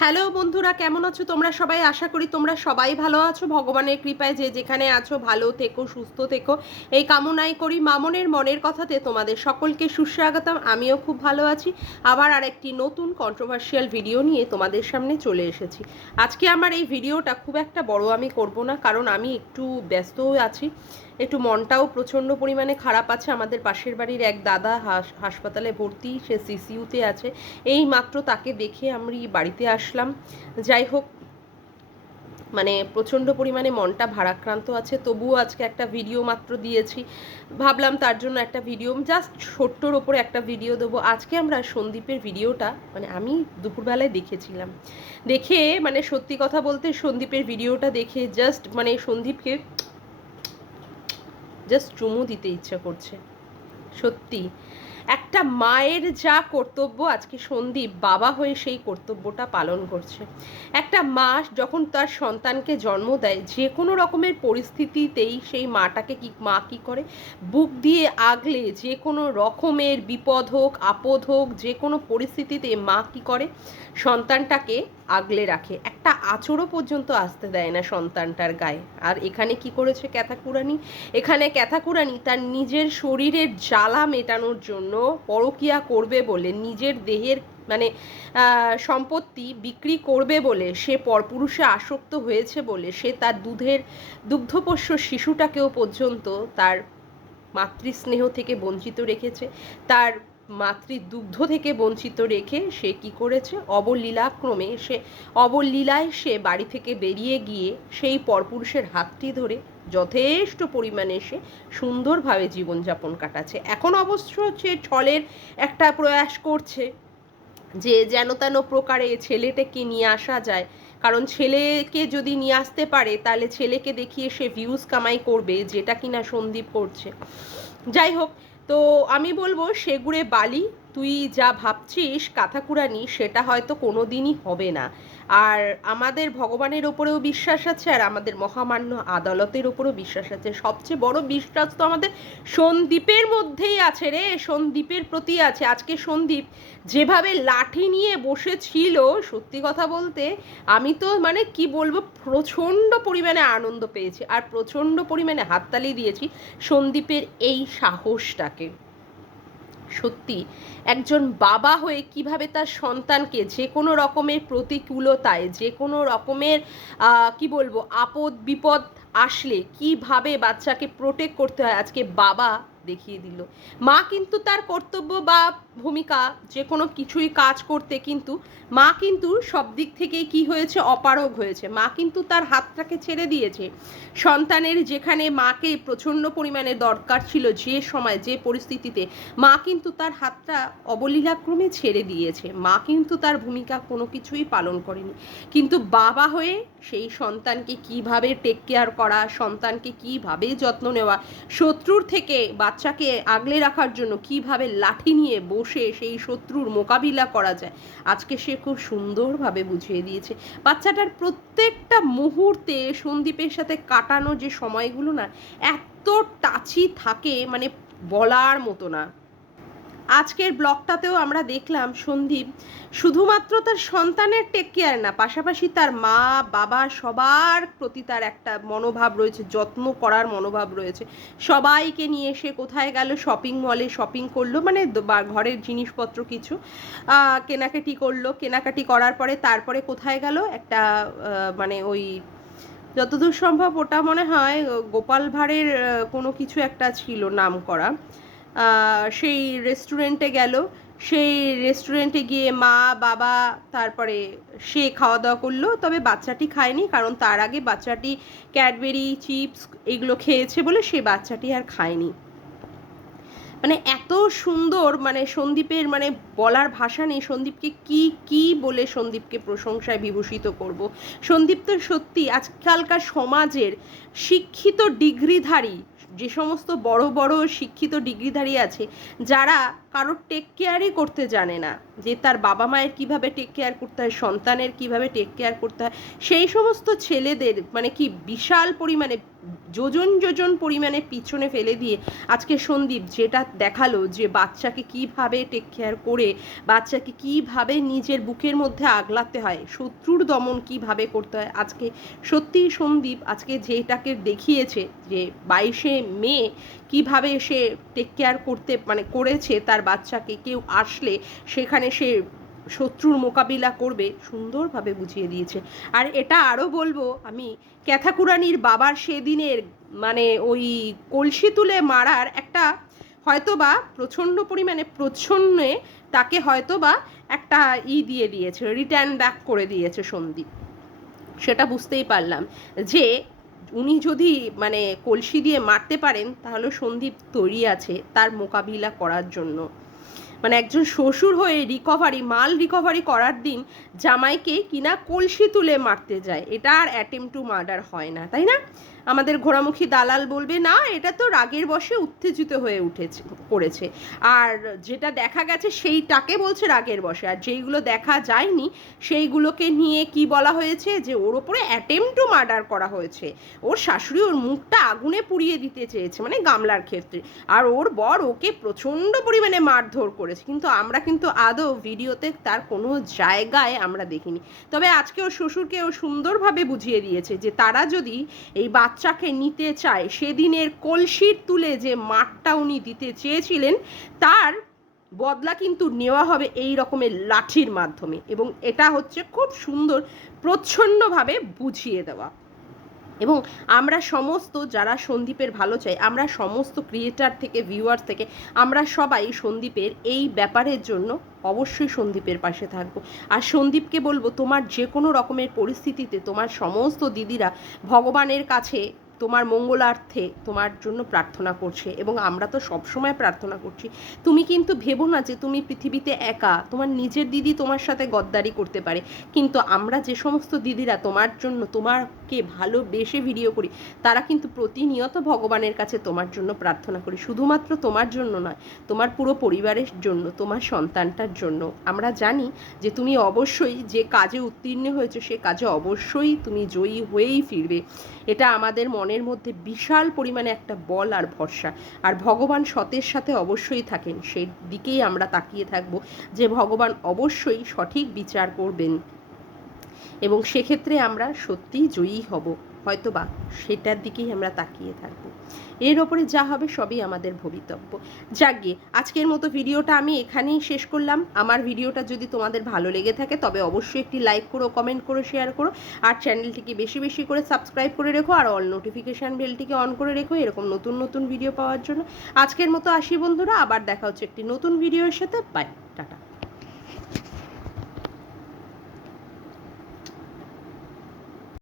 Hello বন্ধুরা, কেমন আছো তোমরা সবাই? আশা করি তোমরা সবাই ভালো আছো। ভগবানের কৃপায় যে যেখানে আছো ভালো থেকো, সুস্থ থেকো, এই কামনাই করি। মামনের মনের কথাতে তোমাদের সকলকে সুস্বাগতম। আমিও খুব ভালো আছি। আবার আরেকটি নতুন কন্ট্রোভার্সিয়াল ভিডিও নিয়ে তোমাদের সামনে চলে এসেছি। আজকে আমার এই ভিডিওটা খুব একটা বড় আমি করব না, কারণ আমি একটু ব্যস্তও আছি, একটু মনটাও প্রচণ্ড পরিমাণে খারাপ আছে। আমাদের পাশের বাড়ির এক দাদা হাসপাতালে ভর্তি, সে সিসিইউতে আছে। এই মাত্র তাকে দেখে আমি বাড়িতে আসলাম। যাই হোক, মানে প্রচণ্ড পরিমাণে মনটা ভারাক্রান্ত আছে, তবুও আজকে একটা ভিডিও মাত্র দিয়েছি। ভাবলাম তার জন্য একটা ভিডিও, জাস্ট ছোট্টর ওপরে একটা ভিডিও দেবো। আজকে আমরা সন্দীপের ভিডিওটা মানে আমি দুপুরবেলায় দেখেছিলাম, দেখে মানে সত্যি কথা বলতে সন্দীপের ভিডিওটা দেখে জাস্ট মানে সন্দীপকে জাস্ট চুমু দিতে ইচ্ছা করছে। সত্যি একটা মায়ের যা কর্তব্য, আজকে সন্দীপ বাবা হয়ে সেই কর্তব্যটা পালন করছে। একটা মা যখন তার সন্তানকে জন্ম দেয়, যে কোনো রকমের পরিস্থিতিতেই সেই মাটাকে মা কী করে, বুক দিয়ে আগলে, যে কোনো রকমের বিপদ হোক আপদ হোক, যে কোনো পরিস্থিতিতে মা কী করে, সন্তানটাকে আগলে রাখে। একটা আঁচড়ও পর্যন্ত আসতে দেয় না সন্তানটার গায়ে। আর এখানে কি করেছে ক্যাথাকুরানি? এখানে ক্যাথাকুরানি তার নিজের শরীরের জ্বালা মেটানোর জন্য, পরকিয়া করবে বলে, নিজের দেহের মানে সম্পত্তি বিক্রি করবে বলে, সে পরপুরুষে আসক্ত হয়েছে বলে, সে তার দুগ্ধপোষ্য শিশুটাকেও পর্যন্ত তার মাতৃস্নেহ থেকে বঞ্চিত রেখেছে, তার মাতৃদুগ্ধ থেকে বঞ্চিত রেখে সে কি করেছে, অবলীলাক্রমে অবলীলায় সে বাড়ি থেকে বেরিয়ে গিয়ে সেই পরপুরুষের হাতটি ধরে যথেষ্ট পরিমাণে সে সুন্দরভাবে জীবনযাপন কাটাচ্ছে। এখন অবশ্য সে ছলের একটা প্রয়াস করছে যে যেন তেন প্রকারে ছেলেটাকে নিয়ে আসা যায়, কারণ ছেলেকে যদি নিয়ে আসতে পারে তাহলে ছেলেকে দেখিয়ে সে ভিউজ কামাই করবে, যেটা কিনা সন্দীপ করছে। যাই হোক, তো আমি বলবো সেগুড়ে বালি, তুই যা ভাবছিস কাথাকুরানি, সেটা হয়তো কোনো দিনই হবে না। আর আমাদের ভগবানের ওপরেও বিশ্বাস আছে, আর আমাদের মহামান্য আদালতের ওপরেও বিশ্বাস আছে। সবচেয়ে বড় বিশ্বাস তো আমাদের সন্দীপের মধ্যেই আছে রে, সন্দীপের প্রতি আছে। আজকে সন্দীপ যেভাবে লাঠি নিয়ে বসেছিল, সত্যি কথা বলতে আমি তো মানে কি বলবো, প্রচণ্ড পরিমাণে আনন্দ পেয়েছি আর প্রচণ্ড পরিমাণে হাততালি দিয়েছি সন্দীপের এই সাহসটাকে। সত্যি একজন বাবা হয়ে কিভাবে তার সন্তানকে যে কোনো রকমের প্রতিকূলতায়, যে কোনো রকমের কি বলবো আপদ বিপদ আসলে কিভাবে বাচ্চাকে প্রোটেক্ট করতে হয়, আজকে বাবা দেখিয়ে দিল। মা কিন্তু তার কর্তব্য বা ভূমিকা যে কোনো কিছুই কাজ করতে, কিন্তু মা কিন্তু সব দিক থেকেই কি হয়েছে, অপারগ হয়েছে। মা কিন্তু তার হাতটাকে ছেড়ে দিয়েছে। সন্তানের যেখানে মাকে প্রচণ্ড পরিমাণে দরকার ছিল, যে সময় যে পরিস্থিতিতে, মা কিন্তু তার হাতটা অবলীলাক্রমে ছেড়ে দিয়েছে। মা কিন্তু তার ভূমিকা কোনো কিছুই পালন করেনি। কিন্তু বাবা হয়ে সেই সন্তানকে কিভাবে টেক কেয়ার করা, সন্তানকে কিভাবে যত্ন নেওয়া, শত্রুর থেকে বাচ্চাকে আগলে রাখার জন্য কিভাবে লাঠি নিয়ে বসে সেই শত্রুর মোকাবিলা করা যায়, আজকে সে খুব সুন্দরভাবে বুঝিয়ে দিয়েছে। বাচ্চাটার প্রত্যেকটা মুহূর্তে সন্দীপের সাথে কাটানো যে সময়গুলো না, এত টাচি থাকে মানে বলার মতো না। আজকের ব্লগটাতেও আমরা দেখলাম সন্দীপ শুধুমাত্র তার সন্তানের টেক কেয়ার না, পাশাপাশি তার মা বাবা সবার প্রতি তার একটা মনোভাব রয়েছে, যত্ন করার মনোভাব রয়েছে। সবাইকে নিয়ে এসে কোথায় গেল, শপিং মলে শপিং করলো, মানে ঘরের জিনিসপত্র কিছু কেনাকাটি করলো, কেনাকাটি করার পরে তারপরে কোথায় গেল, একটা মানে ওই যতদূর সম্ভব ওটা মনে হয় গোপাল ভাঁড়ের কোনো কিছু একটা ছিল নাম করা, সেই রেস্টুরেন্টে গেল। সেই রেস্টুরেন্টে গিয়ে মা বাবা তারপরে সে খাওয়া দাওয়া করলো, তবে বাচ্চাটি খায়নি, কারণ তার আগে বাচ্চাটি ক্যাডবেরি চিপস এগুলো খেয়েছে বলে সে বাচ্চাটি আর খায়নি। মানে এত সুন্দর, মানে সন্দীপের মানে বলার ভাষা নেই। সন্দীপকে কি কি বলে সন্দীপকে প্রশংসায় বিভূষিত করব। সন্দীপ তো সত্যি আজকালকার সমাজের শিক্ষিত ডিগ্রিধারী, যে সমস্ত বড় বড় শিক্ষিত ডিগ্রিধারী আছে, যারা কারোর টেক কেয়ারই করতে জানে না, যে তার বাবা মায়ের কিভাবে টেক কেয়ার করতে হয়, সন্তানের কিভাবে টেক কেয়ার করতে হয়, সেই সমস্ত ছেলেদের মানে কি বিশাল পরিমাণে যোজন যোজন পরিমাণে পিছনে ফেলে দিয়ে আজকে সন্দীপ যেটা দেখালো, যে বাচ্চাকে কিভাবে টেক কেয়ার করে বাচ্চাকে কিভাবে নিজের বুকের মধ্যে আগলাতে হয়, শত্রুর দমন কিভাবে করতে হয়, আজকে সত্যি সন্দীপ আজকে যেটাকে দেখিয়েছে, যে 22শে মে কিভাবে সে টেক কেয়ার করতে মানে করেছে তার বাচ্চাকে, কেউ আসলে সেখানে সে শত্রুর মোকাবিলা করবে, সুন্দরভাবে বুঝিয়ে দিয়েছে। আর এটা আরও বলবো আমি, ক্যাথাকুরানির বাবার সেদিনের মানে ওই কলসি তুলে মারার একটা হয়তোবা প্রচণ্ড পরিমাণে প্রচ্ছন্নে তাকে হয়তোবা একটা দিয়ে দিয়েছে, রিটার্ন ব্যাক করে দিয়েছে সন্দীপ। সেটা বুঝতেই পারলাম যে উনি যদি মানে কলসি দিয়ে মারতে পারেন, তাহলে সন্দীপ তৈরি আছে তার মোকাবিলা করার জন্য। মানে একজন শ্বশুর হয়ে মাল রিকভারি করার দিন জামাইকে কিনা কলসি তুলে মারতে যায়, এটা আর অ্যাটেম্প টু মার্ডার হয় না, তাই না? আমাদের ঘোড়ামুখী দালাল বলবে না এটা তো রাগের বশে উত্তেজিত হয়ে করেছে, আর যেটা দেখা গেছে সেইটাকে বলছে রাগের বশে, আর যেইগুলো দেখা যায়নি সেইগুলোকে নিয়ে কি বলা হয়েছে, যে ওর ওপরে অ্যাটেম্প টু মার্ডার করা হয়েছে, ওর শাশুড়ি ওর মুখটা আগুনে পুড়িয়ে দিতে চেয়েছে, মানে গামলার ক্ষেত্রে, আর ওর বর ওকে প্রচণ্ড পরিমাণে মারধর করেছে, কিন্তু আমরা কিন্তু আদৌ ভিডিওতে তার কোনো জায়গায় আমরা দেখিনি। তবে আজকে ওর শ্বশুরকে ও সুন্দরভাবে বুঝিয়ে দিয়েছে যে তারা যদি এই বাচ্চাকে নিতে চায়, সেদিনের কলসির তুলে যে মারটা উনি দিতে চেয়েছিলেন তার বদলা কিন্তু নেওয়া হবে এই রকমের লাঠির মাধ্যমে, এবং এটা হচ্ছে খুব সুন্দর প্রচ্ছন্নভাবে বুঝিয়ে দেওয়া। এবং আমরা সমস্ত যারা সন্দীপের ভালো চাই, আমরা সমস্ত ক্রিয়েটার থেকে ভিউয়ার্স থেকে আমরা সবাই সন্দীপের এই ব্যাপারের জন্য অবশ্যই সন্দীপের পাশে থাকবো। আর সন্দীপকে বলবো, তোমার যে কোনো রকমের পরিস্থিতিতে তোমার সমস্ত দিদিরা ভগবানের কাছে তোমার মঙ্গলার্থে তোমার জন্য প্রার্থনা করছে, এবং আমরা তো সবসময় প্রার্থনা করছি। তুমি কিন্তু ভেবো না যে তুমি পৃথিবীতে একা, তোমার নিজের দিদি তোমার সাথে গদ্দারি করতে পারে, কিন্তু আমরা যে সমস্ত দিদিরা তোমার জন্য তোমাকে ভালোবেসে ভিডিও করি, তারা কিন্তু প্রতিনিয়ত ভগবানের কাছে তোমার জন্য প্রার্থনা করি, শুধুমাত্র তোমার জন্য নয়, তোমার পুরো পরিবারের জন্য, তোমার সন্তানটার জন্য। আমরা জানি যে তুমি অবশ্যই যে কাজে উত্তীর্ণ হয়েছো সে কাজে অবশ্যই তুমি জয়ী হয়েই ফিরবে, এটা আমাদের মনের মধ্যে বিশাল পরিমাণে একটা বল আর ভরসা। আর ভগবান সতের সাথে অবশ্যই থাকেন, সেই দিকেই আমরা তাকিয়ে থাকব, যে ভগবান অবশ্যই সঠিক বিচার করবেন, এবং সেক্ষেত্রে আমরা সত্যিই জয়ী হব, হয়তোবা সেটার দিকেই আমরা তাকিয়ে থাকব। এর ওপরে যা হবে সবই আমাদের ভবিতব্য। যাকগে, আজকের মতো ভিডিওটা আমি এখানেই শেষ করলাম। আমার ভিডিওটা যদি তোমাদের ভালো লেগে থাকে তবে অবশ্যই একটি লাইক করো, কমেন্ট করো, শেয়ার করো, আর চ্যানেলটিকে বেশি বেশি করে সাবস্ক্রাইব করে রেখো, আর অল নোটিফিকেশান বেলটিকে অন করে রেখো এরকম নতুন নতুন ভিডিও পাওয়ার জন্য। আজকের মতো আসি বন্ধুরা, আবার দেখা হচ্ছে একটি নতুন ভিডিওর সাথে। Bye, tata.